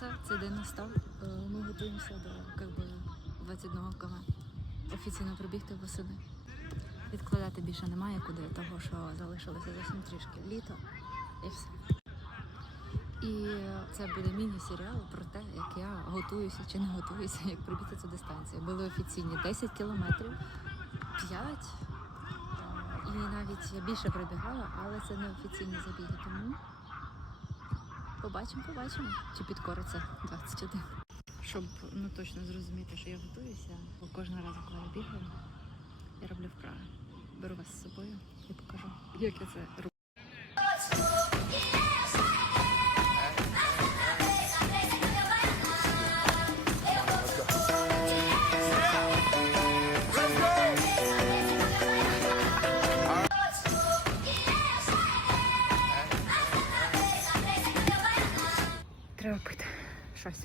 все, цей день настав. Е, Ми готуємося до би, 21 км. Офіційно пробігти восени. Відкладати більше немає куди, того що залишилося зовсім трішки літо і все. І це буде міні-серіал про те, як я готуюся чи не готуюся, як пробігти цю дистанцію. Були офіційні 10 кілометрів, 5. е, І навіть я більше пробігала, але це не офіційні забіги. Тому побачимо, побачимо, чи підкориться 21. Щоб ну, точно зрозуміти, що я готуюся, бо кожного разу, коли я бігаю, я роблю вправи. Беру вас з собою і покажу, як я це роблю. Треба пити щось.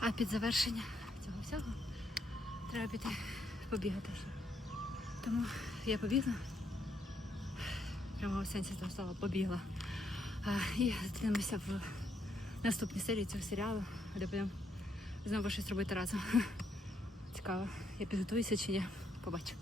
А під завершення цього всього треба піти побігати. Тому я побігла. Прямо в сенсі того слова побігла. І зустрінемося в наступній серії цього серіалу, де будемо знову щось робити разом. Цікаво, я підготуюся чи ні. Побачу.